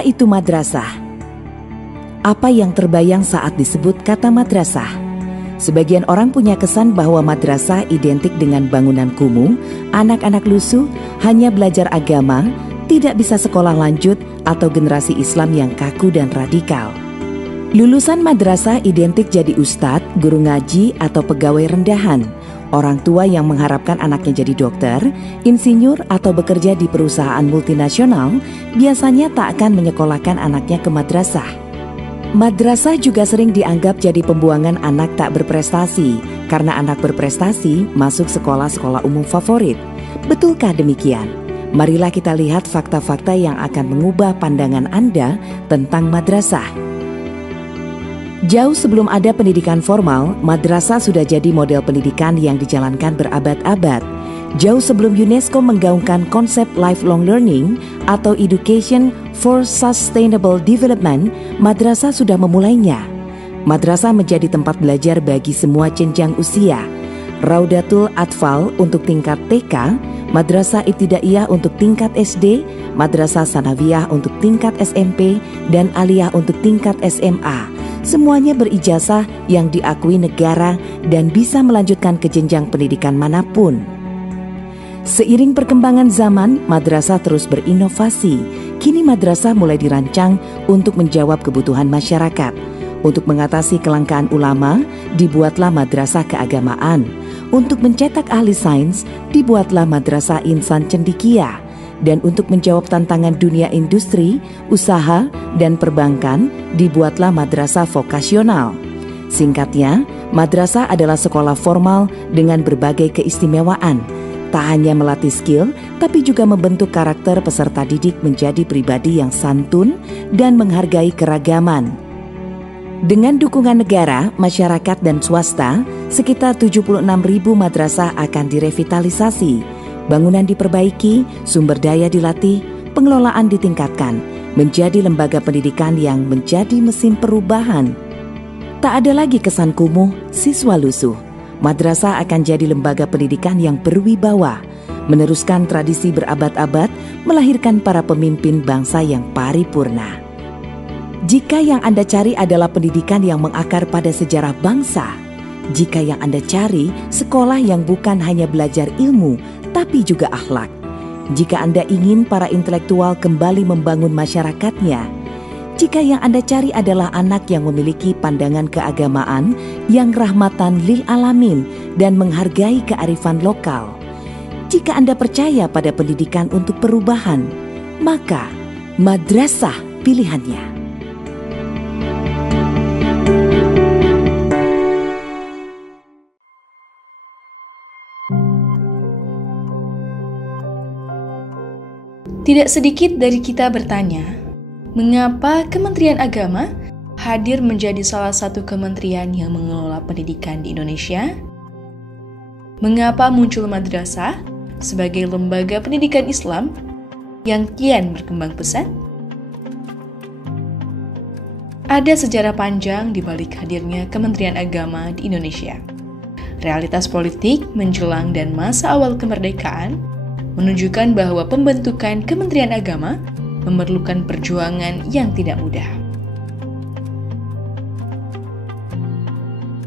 Apa itu madrasah? Apa yang terbayang saat disebut kata madrasah? Sebagian orang punya kesan bahwa madrasah identik dengan bangunan kumuh, anak-anak lusuh, hanya belajar agama, tidak bisa sekolah lanjut, atau generasi Islam yang kaku dan radikal. Lulusan madrasah identik jadi ustadz, guru ngaji, atau pegawai rendahan. Orang tua yang mengharapkan anaknya jadi dokter, insinyur, atau bekerja di perusahaan multinasional biasanya tak akan menyekolahkan anaknya ke madrasah. Madrasah juga sering dianggap jadi pembuangan anak tak berprestasi karena anak berprestasi masuk sekolah-sekolah umum favorit. Betulkah demikian? Marilah kita lihat fakta-fakta yang akan mengubah pandangan Anda tentang madrasah. Jauh sebelum ada pendidikan formal, madrasah sudah jadi model pendidikan yang dijalankan berabad-abad. Jauh sebelum UNESCO menggaungkan konsep lifelong learning atau education for sustainable development, madrasah sudah memulainya. Madrasah menjadi tempat belajar bagi semua jenjang usia. Raudatul Atfal untuk tingkat TK, Madrasah Ibtidaiyah untuk tingkat SD, Madrasah Sanawiyah untuk tingkat SMP, dan Aliyah untuk tingkat SMA. Semuanya berijazah yang diakui negara dan bisa melanjutkan ke jenjang pendidikan manapun. Seiring perkembangan zaman, madrasah terus berinovasi. Kini madrasah mulai dirancang untuk menjawab kebutuhan masyarakat. Untuk mengatasi kelangkaan ulama, dibuatlah madrasah keagamaan. Untuk mencetak ahli sains, dibuatlah madrasah insan cendekia. Dan untuk menjawab tantangan dunia industri, usaha, dan perbankan, dibuatlah madrasah vokasional. Singkatnya, madrasah adalah sekolah formal dengan berbagai keistimewaan. Tak hanya melatih skill, tapi juga membentuk karakter peserta didik menjadi pribadi yang santun dan menghargai keragaman. Dengan dukungan negara, masyarakat, dan swasta, sekitar 76.000 madrasah akan direvitalisasi. Bangunan diperbaiki, sumber daya dilatih, pengelolaan ditingkatkan, menjadi lembaga pendidikan yang menjadi mesin perubahan. Tak ada lagi kesan kumuh, siswa lusuh. Madrasah akan jadi lembaga pendidikan yang berwibawa, meneruskan tradisi berabad-abad, melahirkan para pemimpin bangsa yang paripurna. Jika yang Anda cari adalah pendidikan yang mengakar pada sejarah bangsa, jika yang Anda cari sekolah yang bukan hanya belajar ilmu, tapi juga akhlak. Jika Anda ingin para intelektual kembali membangun masyarakatnya, jika yang Anda cari adalah anak yang memiliki pandangan keagamaan yang rahmatan lil alamin dan menghargai kearifan lokal, jika Anda percaya pada pendidikan untuk perubahan, maka madrasah pilihannya. Tidak sedikit dari kita bertanya, mengapa Kementerian Agama hadir menjadi salah satu kementerian yang mengelola pendidikan di Indonesia? Mengapa muncul madrasah sebagai lembaga pendidikan Islam yang kian berkembang pesat? Ada sejarah panjang di balik hadirnya Kementerian Agama di Indonesia. Realitas politik menjelang dan masa awal kemerdekaan menunjukkan bahwa pembentukan Kementerian Agama memerlukan perjuangan yang tidak mudah.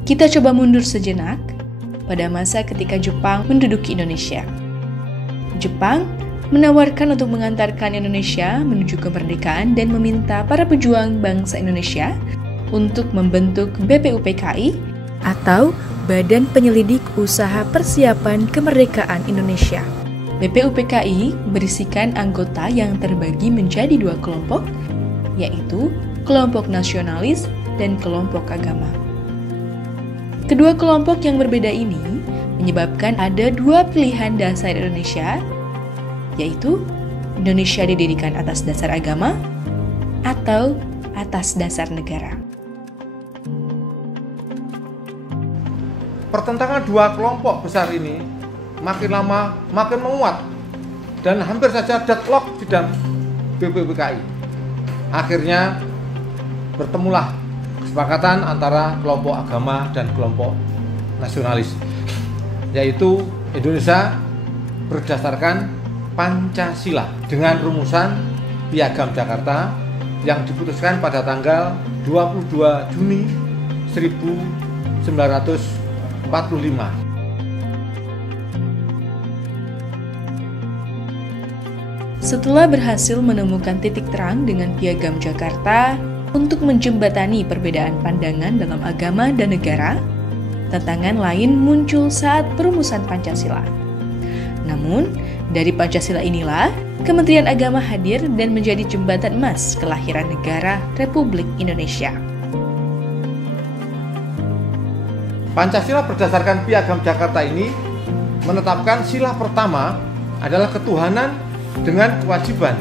Kita coba mundur sejenak pada masa ketika Jepang menduduki Indonesia. Jepang menawarkan untuk mengantarkan Indonesia menuju kemerdekaan dan meminta para pejuang bangsa Indonesia untuk membentuk BPUPKI atau Badan Penyelidik Usaha Persiapan Kemerdekaan Indonesia. BPUPKI berisikan anggota yang terbagi menjadi dua kelompok, yaitu kelompok nasionalis dan kelompok agama. Kedua kelompok yang berbeda ini menyebabkan ada dua pilihan dasar Indonesia, yaitu Indonesia didirikan atas dasar agama atau atas dasar negara. Pertentangan dua kelompok besar ini makin lama makin menguat dan hampir saja deadlock di dalam BPUPKI. Akhirnya bertemulah kesepakatan antara kelompok agama dan kelompok nasionalis, yaitu Indonesia berdasarkan Pancasila dengan rumusan Piagam Jakarta yang diputuskan pada tanggal 22 Juni 1945. Setelah berhasil menemukan titik terang dengan Piagam Jakarta untuk menjembatani perbedaan pandangan dalam agama dan negara, tantangan lain muncul saat perumusan Pancasila. Namun, dari Pancasila inilah Kementerian Agama hadir dan menjadi jembatan emas kelahiran negara Republik Indonesia. Pancasila berdasarkan Piagam Jakarta ini menetapkan sila pertama adalah ketuhanan dengan kewajiban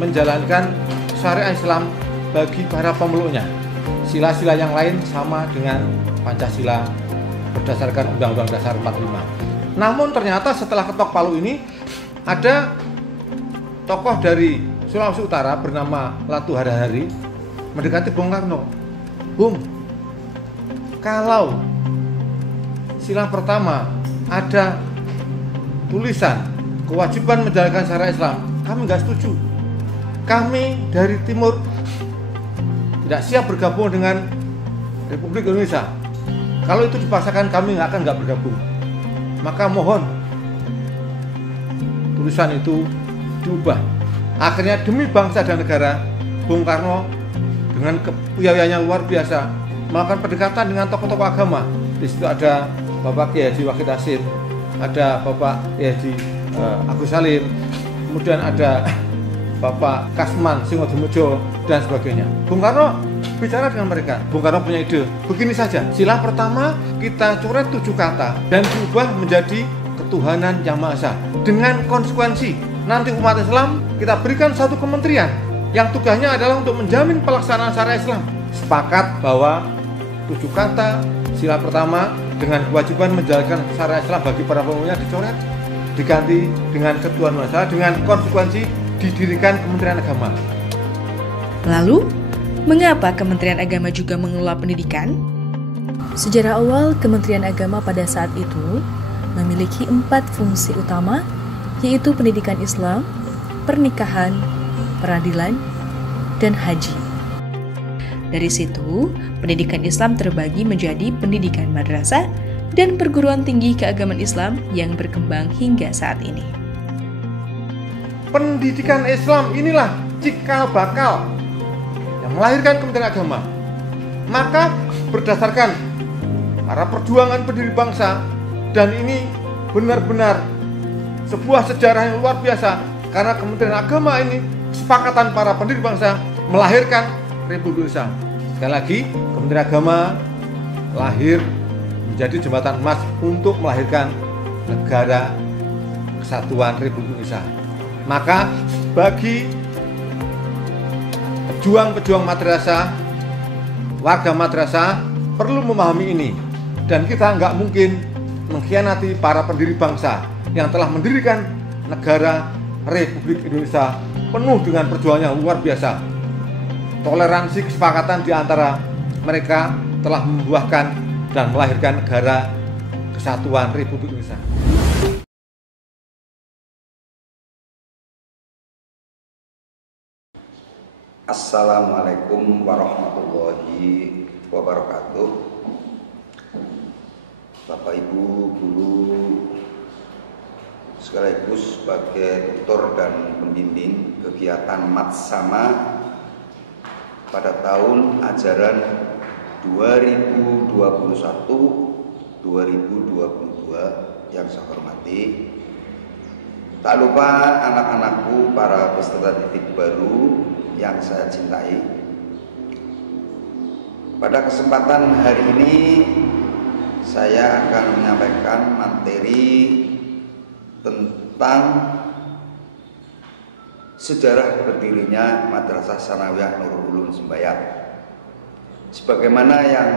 menjalankan syariat Islam bagi para pemeluknya. Sila-sila yang lain sama dengan Pancasila berdasarkan Undang-Undang Dasar 45. Namun ternyata setelah ketok palu ini ada tokoh dari Sulawesi Utara bernama Latu Harahari mendekati Bung Karno. Bung, kalau sila pertama ada tulisan kewajiban menjalankan syariat Islam, kami nggak setuju. Kami dari Timur tidak siap bergabung dengan Republik Indonesia. Kalau itu dipaksakan, kami nggak bergabung. Maka mohon tulisan itu diubah. Akhirnya demi bangsa dan negara, Bung Karno dengan kepiawaiannya luar biasa melakukan pendekatan dengan tokoh-tokoh agama. Di situ ada Bapak Kiai Haji Wahid Hasyim, ada Bapak Kiai Haji Agus Salim, kemudian ada Bapak Kasman Singodimojo dan sebagainya. Bung Karno bicara dengan mereka. Bung Karno punya ide, begini saja, sila pertama kita coret 7 kata dan diubah menjadi ketuhanan yang Maha Esa. Dengan konsekuensi, nanti umat Islam kita berikan satu kementerian yang tugasnya adalah untuk menjamin pelaksanaan syariat Islam. Sepakat bahwa 7 kata sila pertama dengan kewajiban menjalankan syariat Islam bagi para pemeluknya dicoret, diganti dengan ketuhanan Maha Esa, dengan konsekuensi didirikan Kementerian Agama. Lalu, mengapa Kementerian Agama juga mengelola pendidikan? Sejarah awal Kementerian Agama pada saat itu memiliki 4 fungsi utama, yaitu pendidikan Islam, pernikahan, peradilan, dan haji. Dari situ, pendidikan Islam terbagi menjadi pendidikan madrasah dan perguruan tinggi keagamaan Islam yang berkembang hingga saat ini. Pendidikan Islam inilah cikal bakal yang melahirkan Kementerian Agama. Maka berdasarkan para perjuangan pendiri bangsa, dan ini benar-benar sebuah sejarah yang luar biasa, karena Kementerian Agama ini kesepakatan para pendiri bangsa melahirkan Republik Indonesia. Sekali lagi, Kementerian Agama lahir menjadi jembatan emas untuk melahirkan negara kesatuan Republik Indonesia. Maka bagi pejuang-pejuang madrasah, warga madrasah perlu memahami ini, dan kita nggak mungkin mengkhianati para pendiri bangsa yang telah mendirikan negara Republik Indonesia penuh dengan perjuangan yang luar biasa. Toleransi kesepakatan di antara mereka telah membuahkan dan melahirkan negara kesatuan Republik Indonesia. Assalamualaikum warahmatullahi wabarakatuh. Bapak Ibu guru sekaligus sebagai tutor dan pembimbing kegiatan Matsama pada tahun ajaran 2021-2022 yang saya hormati. Tak lupa anak-anakku para peserta didik baru yang saya cintai. Pada kesempatan hari ini saya akan menyampaikan materi tentang sejarah berdirinya Madrasah Tsanawiyah Nurul Ulum Sembayat. Sebagaimana yang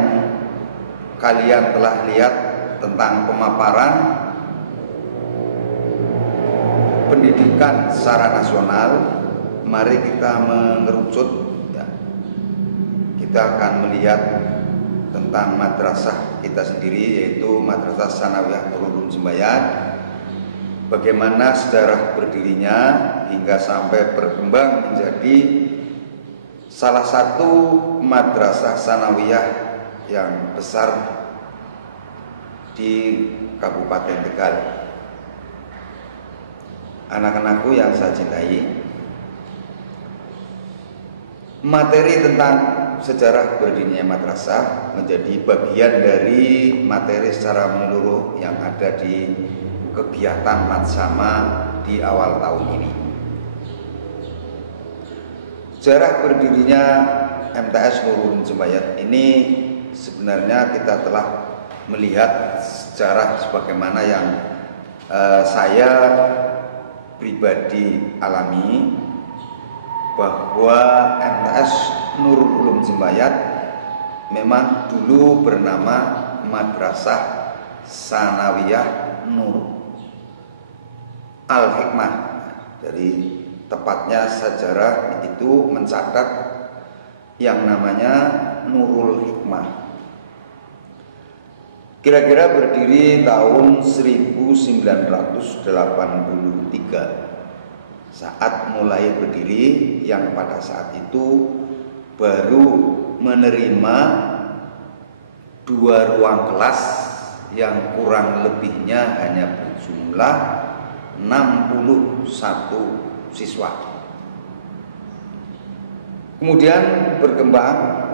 kalian telah lihat tentang pemaparan pendidikan secara nasional, mari kita mengerucut ya. Kita akan melihat tentang madrasah kita sendiri, yaitu Madrasah Tsanawiyah Nurul Ulum Sembayat. Bagaimana sejarah berdirinya hingga sampai berkembang menjadi salah satu madrasah sanawiyah yang besar di Kabupaten Tegal. Anak-anakku yang saya cintai, materi tentang sejarah berdirinya madrasah menjadi bagian dari materi secara menyeluruh yang ada di kegiatan Madsama di awal tahun ini. Sejarah berdirinya MTS Nurul Ulum Jembayat ini sebenarnya kita telah melihat sejarah sebagaimana yang saya pribadi alami, bahwa MTS Nurul Ulum Jembayat memang dulu bernama Madrasah Sanawiyah Nur Al-Hikmah. Jadi tepatnya sejarah itu mencatat yang namanya Nurul Hikmah. Kira-kira berdiri tahun 1983 saat mulai berdiri, yang pada saat itu baru menerima 2 ruang kelas yang kurang lebihnya hanya berjumlah 61 siswa. Kemudian berkembang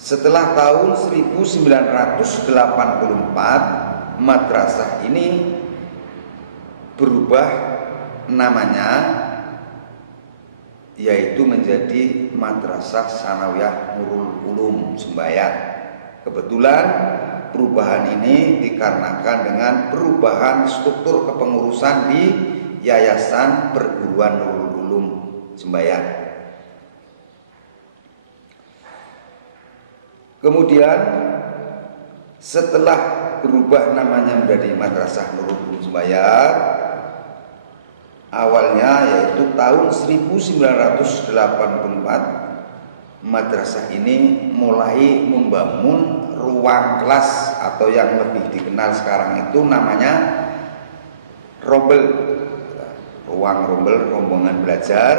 setelah tahun 1984, madrasah ini berubah namanya, yaitu menjadi Madrasah Sanawiyah Nurul Ulum Jembayat. Kebetulan perubahan ini dikarenakan dengan perubahan struktur kepengurusan di Yayasan Perguruan Nurul Ulum Jembayat. Kemudian setelah berubah namanya menjadi Madrasah Nurul Ulum Jembayat, awalnya yaitu tahun 1984, madrasah ini mulai membangun ruang kelas atau yang lebih dikenal sekarang itu namanya rombel, ruang rombel, rombongan belajar.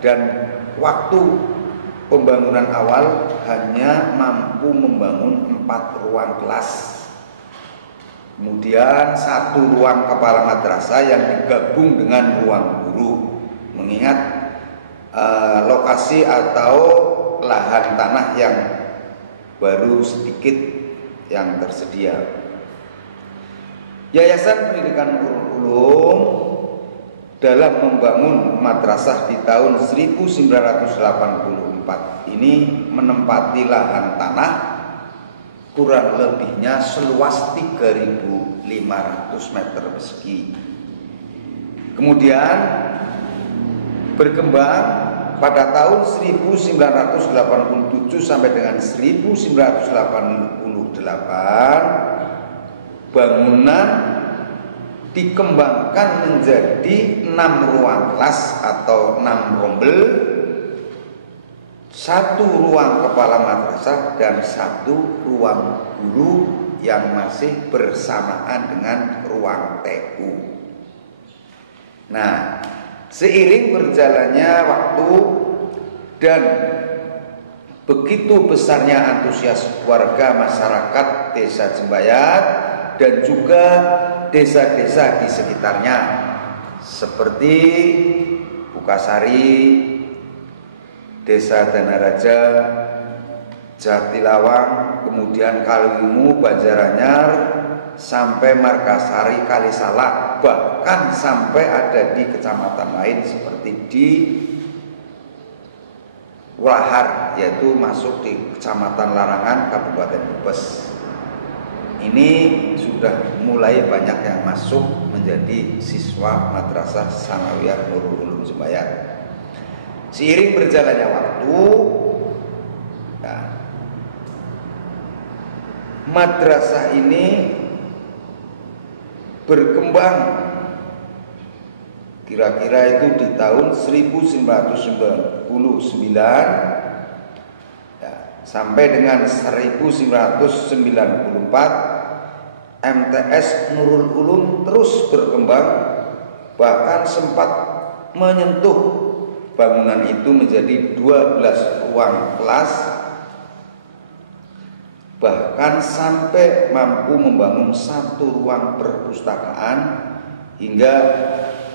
Dan waktu pembangunan awal hanya mampu membangun 4 ruang kelas. Kemudian 1 ruang kepala madrasah yang digabung dengan ruang guru, mengingat lokasi atau lahan tanah yang baru sedikit yang tersedia. Yayasan Pendidikan Nurul Ulum dalam membangun madrasah di tahun 1984 ini menempati lahan tanah kurang lebihnya seluas 3.500 meter persegi. Kemudian berkembang pada tahun 1987 sampai dengan 1988, bangunan dikembangkan menjadi 6 ruang kelas atau 6 rombel, 1 ruang kepala madrasah dan 1 ruang guru yang masih bersamaan dengan ruang TU. Nah, seiring berjalannya waktu dan begitu besarnya antusias warga masyarakat Desa Jembayat dan juga desa-desa di sekitarnya seperti Bukasari, Desa Danaraja, Jatilawang, kemudian Kaliwungu, Banjaranyar, sampai Margasari, Kalisalak, bahkan sampai ada di kecamatan lain seperti di Walahar, yaitu masuk di Kecamatan Larangan, Kabupaten Brebes. Ini sudah mulai banyak yang masuk menjadi siswa Madrasah Sanawiyah Nurul Ulum Jembayat. Seiring berjalannya waktu, nah, madrasah ini berkembang kira-kira itu di tahun 1999 ya, sampai dengan 1994 MTS Nurul Ulum terus berkembang, bahkan sempat menyentuh bangunan itu menjadi 12 ruang kelas, bahkan sampai mampu membangun 1 ruang perpustakaan, hingga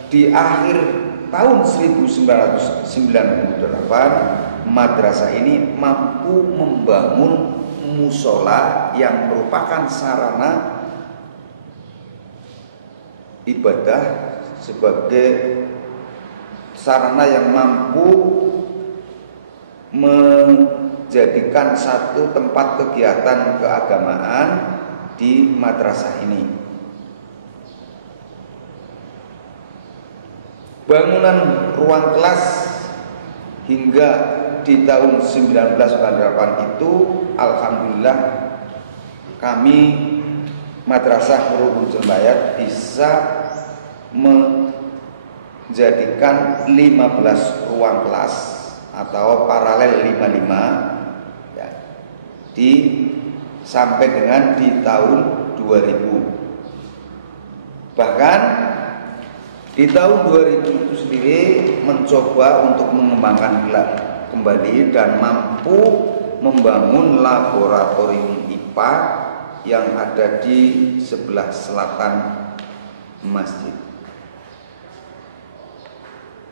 di akhir tahun 1998 madrasah ini mampu membangun musola yang merupakan sarana ibadah, sebagai sarana yang mampu menjadikan satu tempat kegiatan keagamaan di madrasah ini. Bangunan ruang kelas hingga di tahun 1998 itu alhamdulillah kami Madrasah Nurul Jembayat bisa menjadikan 15 ruang kelas atau paralel 55 ya, sampai dengan di tahun 2000. Bahkan di tahun 2000 itu sendiri mencoba untuk mengembangkan kembali dan mampu membangun laboratorium IPA yang ada di sebelah selatan masjid.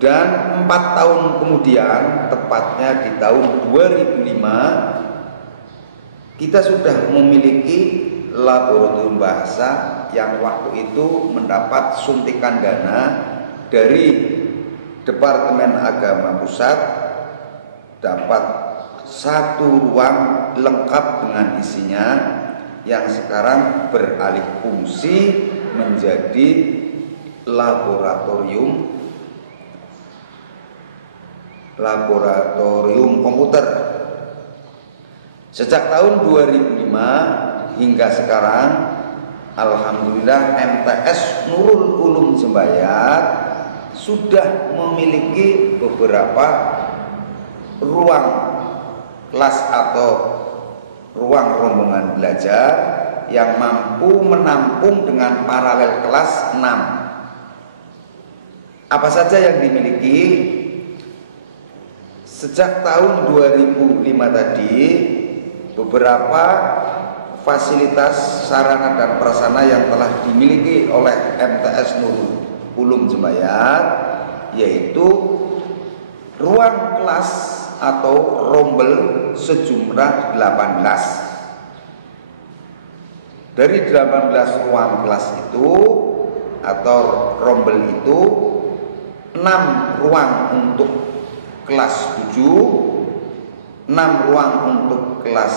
Dan 4 tahun kemudian, tepatnya di tahun 2005, kita sudah memiliki laboratorium bahasa yang waktu itu mendapat suntikan dana dari Departemen Agama Pusat, dapat 1 ruang lengkap dengan isinya, yang sekarang beralih fungsi menjadi laboratorium komputer. Sejak tahun 2005 hingga sekarang alhamdulillah MTS Nurul Ulum Jembayat sudah memiliki beberapa ruang kelas atau ruang rombongan belajar yang mampu menampung dengan paralel kelas 6. Apa saja yang dimiliki? Sejak tahun 2005 tadi, beberapa fasilitas sarana dan prasarana yang telah dimiliki oleh MTS Nurul Ulum Jembayat, yaitu ruang kelas atau rombel sejumlah 18. Dari 18 ruang kelas itu atau rombel itu, 6 ruang untuk kelas 7, 6 ruang untuk kelas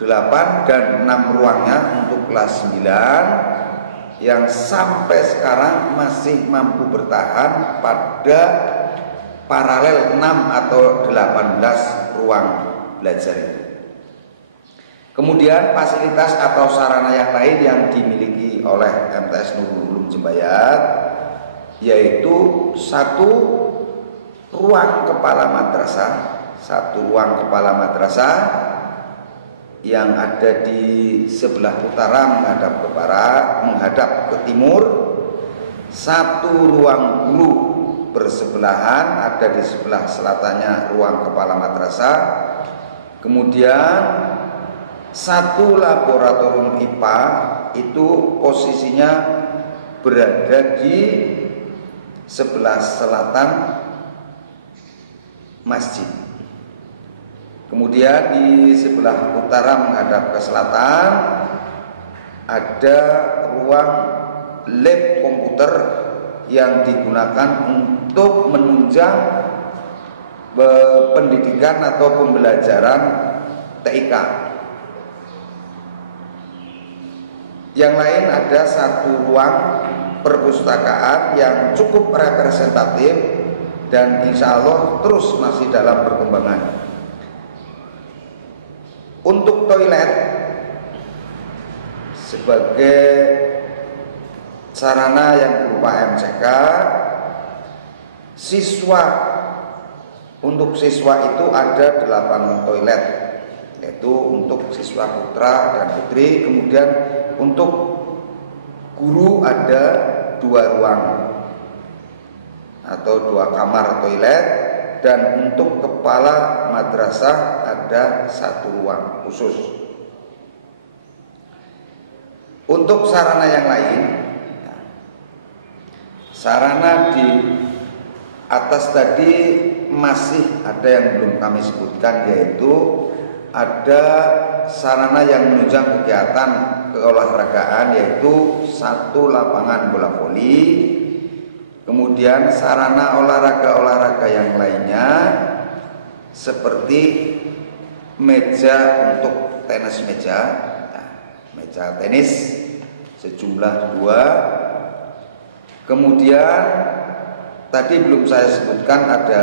8, dan 6 ruangnya untuk kelas 9 yang sampai sekarang masih mampu bertahan pada paralel 6 atau 18 ruang belajar itu. Kemudian fasilitas atau sarana yang lain yang dimiliki oleh MTS Nurul Ulum Jembayat, yaitu 1 ruang kepala madrasah, 1 ruang kepala madrasah yang ada di sebelah utara menghadap ke barat, menghadap ke timur, 1 ruang guru bersebelahan, ada di sebelah selatannya ruang kepala madrasah. Kemudian 1 laboratorium IPA itu posisinya berada di sebelah selatan masjid. Kemudian di sebelah utara menghadap ke selatan ada ruang lab komputer yang digunakan untuk menunjang pendidikan atau pembelajaran TIK. Yang lain ada 1 ruang perpustakaan yang cukup representatif dan insya Allah terus masih dalam perkembangan. Untuk toilet sebagai sarana yang berupa MCK, untuk siswa itu ada 8 toilet, yaitu untuk siswa putra dan putri. Kemudian untuk guru ada 2 ruang atau 2 kamar toilet, dan untuk kepala madrasah ada 1 ruang khusus. Untuk sarana yang lain, sarana di atas tadi masih ada yang belum kami sebutkan, yaitu ada sarana yang menunjang kegiatan keolahragaan, yaitu 1 lapangan bola voli. Kemudian sarana olahraga yang lainnya seperti meja untuk tenis meja, meja tenis sejumlah 2. Kemudian tadi belum saya sebutkan ada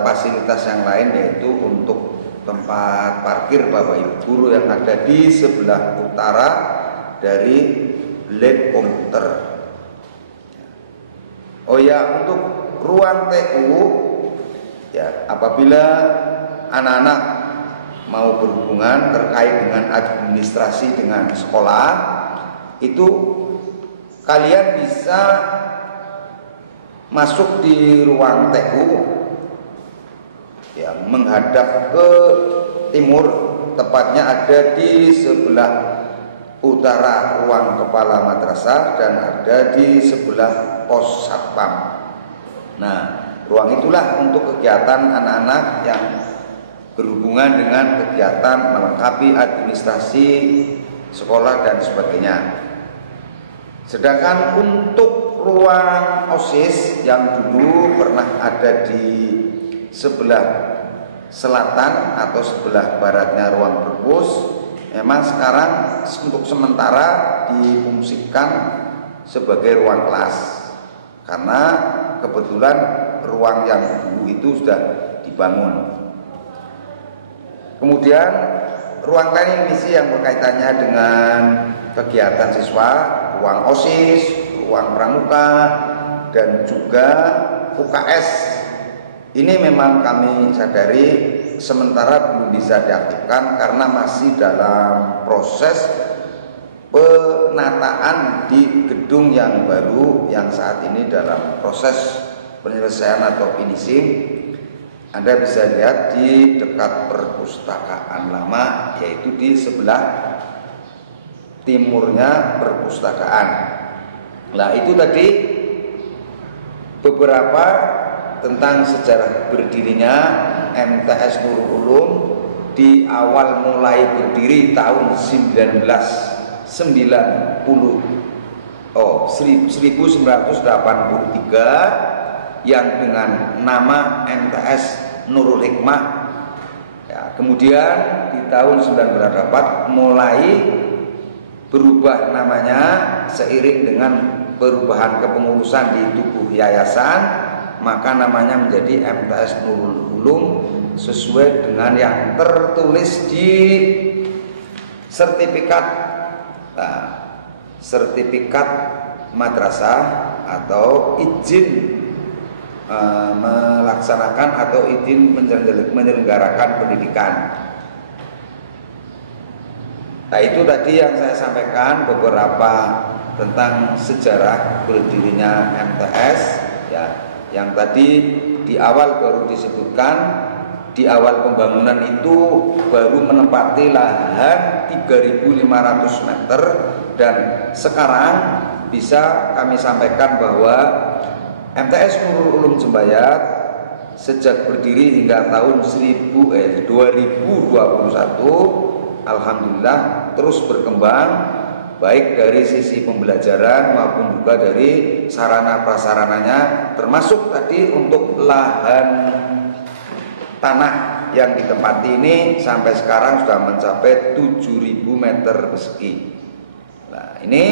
fasilitas yang lain, yaitu untuk tempat parkir Bapak Ibu guru yang ada di sebelah utara dari lab komputer. Oh ya, untuk ruang TU ya, apabila anak-anak mau berhubungan terkait dengan administrasi dengan sekolah, itu kalian bisa masuk di ruang TU ya, menghadap ke timur, tepatnya ada di sebelah utara ruang kepala madrasah dan ada di sebelah pos satpam. Nah, ruang itulah untuk kegiatan anak-anak yang berhubungan dengan kegiatan melengkapi administrasi sekolah dan sebagainya. Sedangkan untuk ruang OSIS yang dulu pernah ada di sebelah selatan atau sebelah baratnya ruang perpus, memang sekarang untuk sementara difungsikan sebagai ruang kelas, karena kebetulan ruang yang dulu itu sudah dibangun. Kemudian ruang lain misi yang berkaitannya dengan kegiatan siswa, ruang OSIS, ruang pramuka, dan juga UKS. Ini memang kami sadari sementara belum bisa diaktifkan karena masih dalam proses penataan di gedung yang baru yang saat ini dalam proses penyelesaian atau finishing. Anda bisa lihat di dekat perpustakaan lama, yaitu di sebelah timurnya perpustakaan. Nah, itu tadi beberapa tentang sejarah berdirinya MTS Nurul Ulum di awal mulai berdiri tahun 1983 yang dengan nama MTS Nurul Hikmah ya, kemudian di tahun 1994 mulai berubah namanya seiring dengan perubahan kepengurusan di tubuh yayasan, maka namanya menjadi MTS Nurul Ulum sesuai dengan yang tertulis di sertifikat madrasah atau izin melaksanakan atau izin menyelenggarakan pendidikan. Nah, itu tadi yang saya sampaikan beberapa tentang sejarah berdirinya MTS ya, yang tadi di awal baru disebutkan. Di awal pembangunan itu baru menempati lahan 3.500 meter, dan sekarang bisa kami sampaikan bahwa MTS Nurul Ulum Jembayat sejak berdiri hingga tahun 2021 alhamdulillah terus berkembang, baik dari sisi pembelajaran maupun juga dari sarana prasarananya, termasuk tadi untuk lahan tanah yang ditempati ini sampai sekarang sudah mencapai 7.000 meter persegi. Nah, ini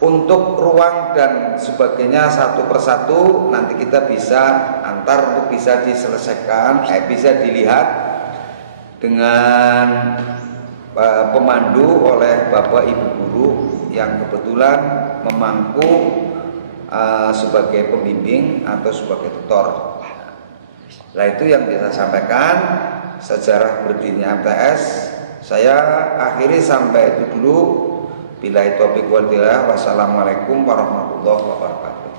untuk ruang dan sebagainya satu persatu nanti kita bisa antar untuk bisa diselesaikan, bisa dilihat dengan pemandu oleh Bapak Ibu guru yang kebetulan memangku sebagai pembimbing atau sebagai tutor. Nah, itu yang bisa sampaikan sejarah berdirinya MTS. Saya akhiri sampai itu dulu. Billahi taufiq wal hidayah. Wassalamualaikum warahmatullahi wabarakatuh.